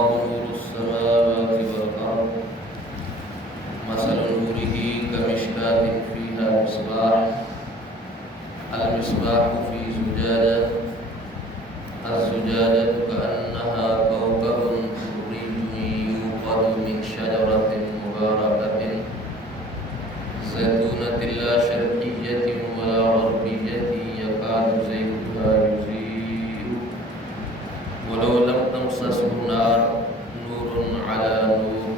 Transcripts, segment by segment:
الله نور السماوات والأرض مثل نوره كمشكاة فيها مصباح المصباح في زجاجة الزجاجة كأنها كوكب دري يوقد من شجرة مباركة زيتونة لا شرقية ولا غربية يكاد زيتها يضيء ولو لم تمسسه نار نور على نور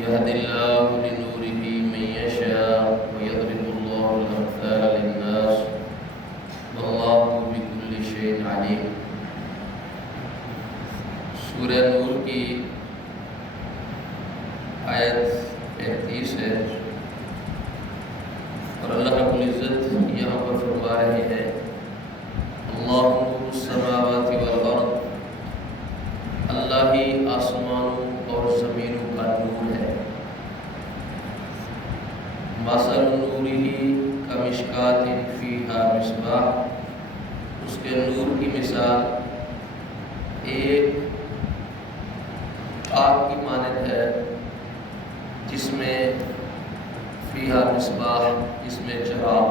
يهدي الله لنوره من يشاء ويضرب الله الأمثال للناس والله بكل شيء عليم. سورہ نور کی آیت 33 ہے اور اللہ رب العزت یہاں پر فرما رہے ہیں اللہ نور السماوات والارض، اللہ ہی آسمانوں اور زمینوں کا نور ہے. مثل نورہ کمشکاۃ فیہا مصباح، اس کے نور کی مثال ایک آگ کی مانند ہے جس میں فیہا مصباح، جس میں چراغ.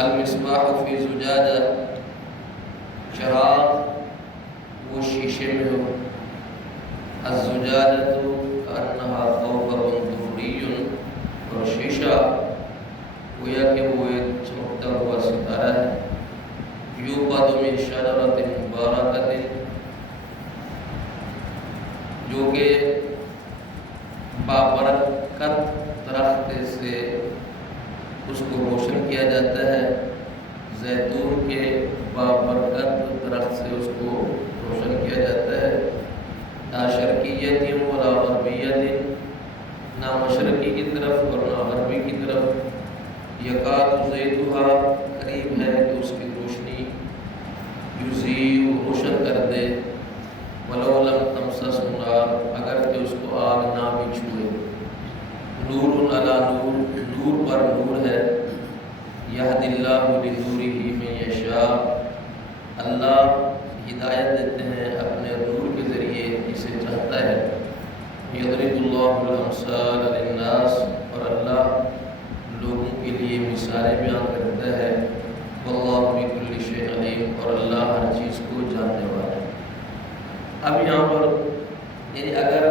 المصباح فی زجاجہ، چراغ وہ شیشے میں ہو. الزجاجۃ کأنہا کوکب دري، اور شیشہ گویا کہ وہ ایک چمکتا ہوا ستارہ ہے. یوقد من شجرۃ مبارکۃ، جو کہ بابرکت درخت سے اس کو روشن کیا جاتا ہے. زیتون کے بابرکت درخت سے اس کو روشن کیا جاتا ہے. لا شرقیت ولا غربیت، نہ مشرقی کی طرف اور نہ غربی کی طرف. یکاد زیتھا، قریب ہے کہ اس کی روشنی یضیء، روشن کر دے. ولو لم تمسسہ نار، اگر کہ اس کو آگ نہ بھی چھوئے. نور علی نور، نور پر نور ہے. یہدی اللہ لنورہ من یشاء، اللہ ہدایت دیتے ہیں اپنے نور کے ذریعے جسے چاہتا ہے. یضرب اللہ الامثال للناس، اور اللہ لوگوں کے لیے مثالیں بیان کرتا ہے. واللہ بکل شیء علیم، اور اللہ ہر چیز کو جاننے والا ہے. اب یہاں پر یعنی اگر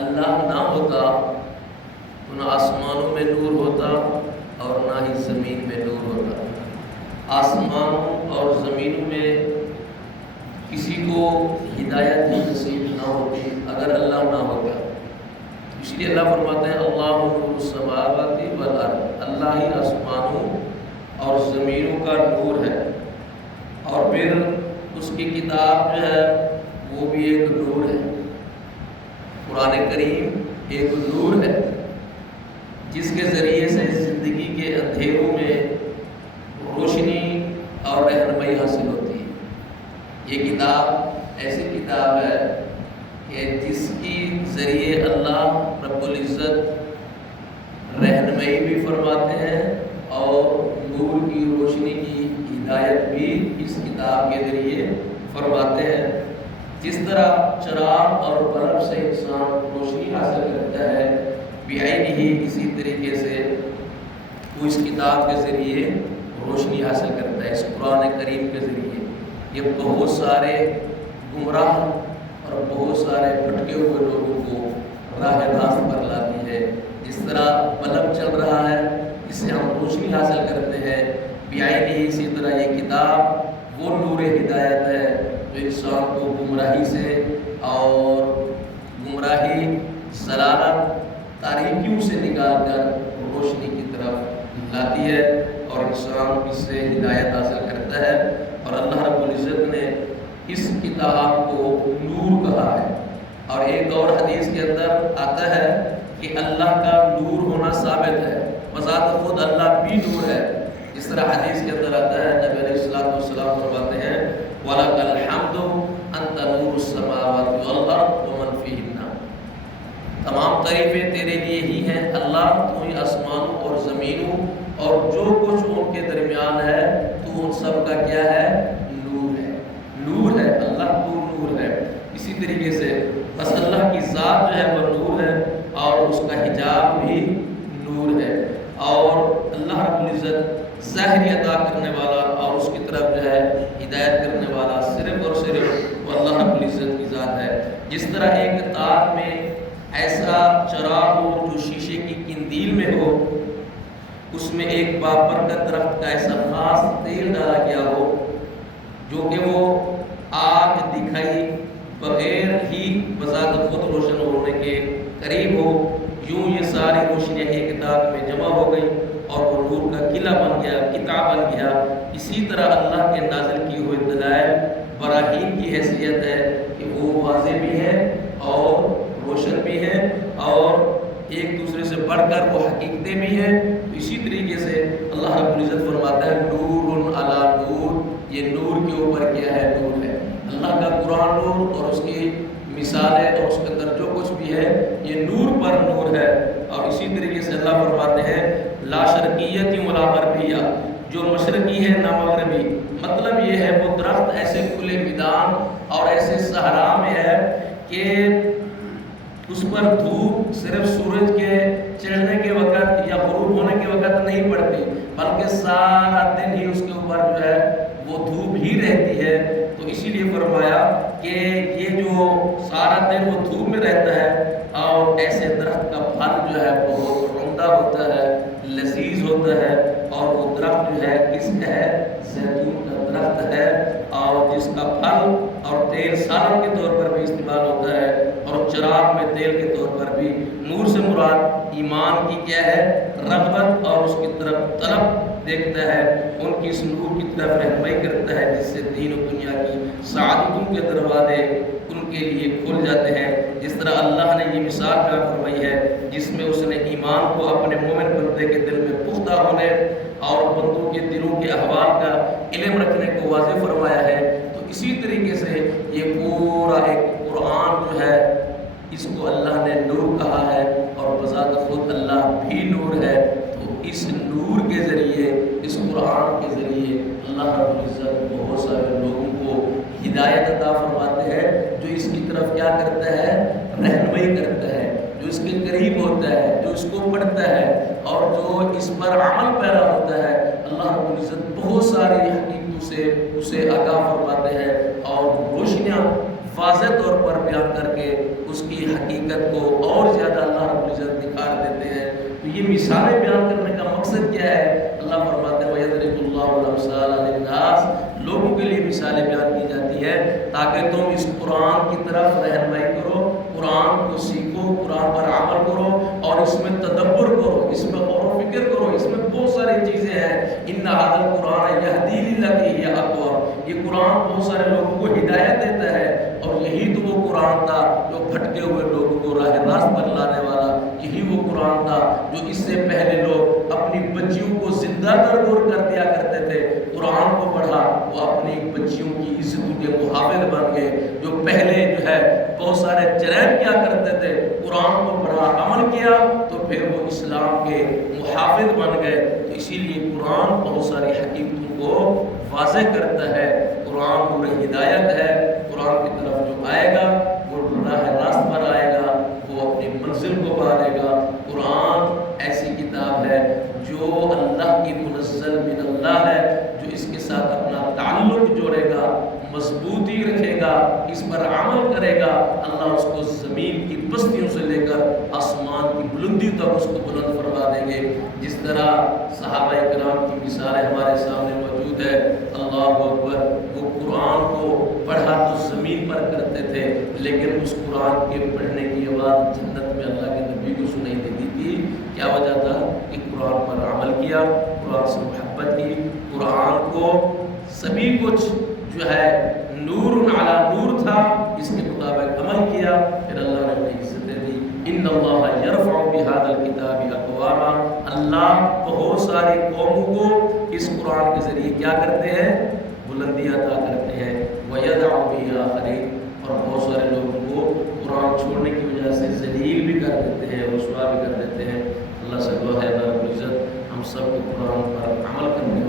اللہ نہ ہوتا تو نہ آسمانوں میں نور ہوتا اور نہ ہی زمین میں نور ہوتا. آسمانوں اور زمینوں میں کسی کو ہدایت نصیب نہ ہوتی اگر اللہ نہ ہوتا. اس لیے اللہ فرماتے ہیں اللہ نور السماوات والارض، اللہ ہی آسمانوں اور زمینوں کا نور ہے. اور پھر اس کی کتاب جو ہے وہ بھی ایک نور ہے. قرآن کریم ایک نور ہے جس کے ذریعے سے زندگی کے اندھیروں میں روشنی اور رہنمائی حاصل ہوتی ہے. یہ کتاب ایسی کتاب ہے کہ جس کی ذریعے اللہ رب العزت رہنمائی بھی فرماتے ہیں اور نور کی روشنی کی ہدایت بھی اس کتاب کے ذریعے فرماتے ہیں. جس طرح چراغ اور بلب سے انسان روشنی حاصل کرتا ہے، بعینہ ہی اسی طریقے سے وہ اس کتاب کے ذریعے روشنی حاصل کرتا ہے، اس قرآن کریم کے ذریعے. یہ بہت سارے گمراہ اور بہت سارے بھٹکے ہوئے لوگوں کو راہ راست پر لاتی ہے. جس طرح بلب چل رہا ہے اس سے ہم روشنی حاصل کرتے ہیں، بعینہ ہی اسی طرح یہ کتاب وہ نور ہدایت ہے جو انسان کو گمراہی سے اور گمراہی، ضلالت، تاریکیوں سے نکال کر روشنی کی طرف لاتی ہے اور انسان اس سے ہدایت حاصل کرتا ہے. اور اللہ رب العزت نے اس کتاب کو نور کہا ہے. اور ایک اور حدیث کے اندر آتا ہے کہ اللہ کا نور ہونا ثابت ہے، بذات خود اللہ بھی نور ہے. اس طرح حدیث کے اندر آتا ہے نبی علیہ الصلوۃ والسلام فرماتے ہیں وَلَكَ الْحَمْدُ أَنْتَ نُورُ السَّمَاوَاتِ وَالْأَرْضِ وَمَنْ فِيهِنَّ، تمام تعریفیں تیرے لیے ہی ہیں اللہ، تو ہی آسمانوں اور زمینوں اور جو کچھ ان کے درمیان ہے تو ان سب کا کیا ہے؟ نور ہے. نور ہے، اللہ تو نور ہے. اسی طریقے سے بس اللہ کی ذات جو ہے وہ نور ہے اور اس کا حجاب بھی نور ہے، اور اللہ رب العزت ظاہری عطا کرنے والا اور اس کی طرف جو ہے ہدایت کرنے والا صرف اور صرف وہ اللہ رب العزت کی ذات ہے۔ جس طرح ایک تار میں ایسا چراغ ہو جو شیشے کی قندیل میں ہو، اس میں ایک بابرکت درخت کا ایسا خاص تیل ڈالا گیا ہو جو کہ وہ آگ دکھائی بغیر ہی بذات خود روشن ہونے کے قریب ہو، یوں یہ ساری روشنیاں ایک کتاب میں جمع ہو گئی اور وہ نور کا قلعہ بن گیا، کتاب بن گیا۔ اسی طرح اللہ کے نازل کیے ہوئے دلائل براہین کی حیثیت ہے کہ وہ واضح بھی ہیں اور روشن بھی ہیں اور ایک دوسرے سے بڑھ کر وہ حقیقتیں بھی ہیں۔ اسی طریقے سے اللہ رب العزت فرماتا ہے نور علی نور، یہ نور کے اوپر کیا ہے؟ نور ہے۔ اللہ کا قرآن نور اور اس کی مثالیں اور اس کے اندر جو کچھ بھی ہے یہ نور پر نور ہے۔ اور اسی طریقے سے اللہ فرماتے ہیں لا شرقیت ولا غربیہ، جو مشرقی ہے نہ مغربی، مطلب یہ ہے وہ درخت ایسے کھلے میدان اور ایسے صحرا میں ہے کہ اس پر دھوپ صرف سورج کے چڑھنے کے وقت یا غروب ہونے کے وقت نہیں پڑتی، بلکہ سارا دن ہی اس کے اوپر جو ہے وہ دھوپ ہی رہتی ہے۔ تو اسی لیے فرمایا کہ یہ جو سارا دن وہ دھوپ میں رہتا ہے اور ایسے درخت کا پھل جو ہے بہت عمدہ ہوتا ہے، لذیذ ہوتا ہے، اور وہ درخت جو ہے کس کا ہے؟ زیتون کا درخت ہے، اور جس کا پھل اور تیل سالن کے طور پر بھی استعمال ہوتا ہے، اور چراغ میں تیل کے طور پر بھی۔ نور سے مراد ایمان کی کیا ہے؟ رغبت اور اس کی طرف طلب دیکھتا ہے، ان کی اس نور کی طرف رہنمائی کرتا ہے، جس سے دین و دنیا کی سعادتوں کے دروازے ان کے لیے کھل جاتے ہیں۔ جس طرح اللہ نے یہ مثال بیان فرمائی ہے جس میں اس نے ایمان کو اپنے مومن بندے کے دل میں پختہ ہونے اور بندوں کے دلوں کے احوال کا علم رکھنے کو واضح فرمایا ہے، تو اسی طریقے سے یہ پورا ایک قرآن جو ہے اس کو اللہ نے نور کہا ہے، اور بذات خود اللہ بھی نور ہے۔ تو اس نور کے ذریعے، اس قرآن کے ذریعے اللہ رب العزت بہت سارے لوگوں کو ہدایت عطا فرماتے ہیں، جو اس کی طرف کیا کرتا ہے؟ رہنمائی کرتا ہے، جو اس کے قریب ہوتا ہے، جو اس کو پڑھتا ہے اور جو اس پر عمل پیرا ہوتا ہے۔ اللہ رب العزت بہت ساری حقیقتوں سے اسے آگاہ فرماتے ہیں اور روشنیاں واضح طور پر بیان کر کے اس کی حقیقت کو اور زیادہ اللہ رب العزت دکھا دیتے ہیں۔ تو یہ مثالیں بیان کرنے کا مقصد کیا ہے؟ اللہ فرماتے ہیں وَيَضْرِبُ اللَّهُ الْأَمْثَالَ لِلنَّاسِ، لوگوں کے لیے مثالیں بیان کی جاتی ہے تاکہ تم اس قرآن کی طرف رہنمائی کرو، قرآن کو سیکھو، قرآن پر عمل کرو اور اس میں تدبر کرو، اس میں غور و فکر کرو۔ اس میں بہت ساری چیزیں ہیں، اِنَّ هَذَا الْقُرْآنَ يَهْدِي لِلَّتِي هِيَ أَقْوَمُ، یہ قرآن بہت سارے لوگوں کو ہدایت دیتا ہے، اور یہی تو وہ قرآن تھا جو بھٹکے ہوئے لوگوں کو راہ راست پر لانے والا، یہی وہ قرآن تھا جو اس سے پہلے لوگ اپنی بچیوں کو زندہ درگور کر دیا کرتے تھے، قرآن کو پڑھا وہ اپنی بچیوں کی عزتوں کے محافظ بن گئے۔ جو پہلے جو ہے بہت سارے چرائم کیا کرتے تھے، قرآن کو پڑھا عمل کیا تو پھر وہ اسلام کے محافظ بن گئے۔ تو اسی لیے قرآن بہت ساری حقیقتوں کو واضح کرتا ہے۔ قرآن نور ہدایت ہے، قرآن کی طرف جو آئے گا وہ راہ راست پر آئے گا، وہ اپنی منزل کو پالے گا۔ قرآن ایسی کتاب ہے جو اللہ کی منزل من اللہ ہے، جو اس کے ساتھ اپنا تعلق جوڑے گا، مضبوطی رکھے گا، اس پر عمل کرے گا، اللہ اس کو زمین کی پستیوں سے لے کر آسمان کی بلندی تک اس کو بلند فرما دیں گے۔ جس طرح صحابہ کرام کی مثالیں ہمارے سامنے موجود ہے، اللہ اکبر، وہ قرآن کو پڑھا تو زمین پر کرتے تھے، لیکن اس قرآن کے پڑھنے کی آواز جنت میں اللہ کے نبی کو سنائی دیتی تھی۔ کیا وجہ تھا؟ کہ قرآن پر عمل کیا، قرآن سے محبت کی، قرآن کو سبھی کچھ جو ہے نور علی نور تھا، اس کے مطابق عمل کیا، پھر اللہ نے انہیں عزتیں دی۔ ان اللہ یرفع بہذا الکتاب اقواما، اللہ بہت ساری قوموں کو اس قرآن کے ذریعے کیا کرتے ہیں؟ بلندیاں عطا کرتے ہیں۔ وَيَدْعُ بِهِ آخَرِينَ، اور بہت سارے لوگوں کو قرآن چھوڑنے کی وجہ سے ذلیل بھی کر دیتے ہیں، رسوا بھی کر دیتے ہیں۔ اللہ سے دعا ہے اللہ رب العزت ہم سب کو قرآن پر عمل کرنے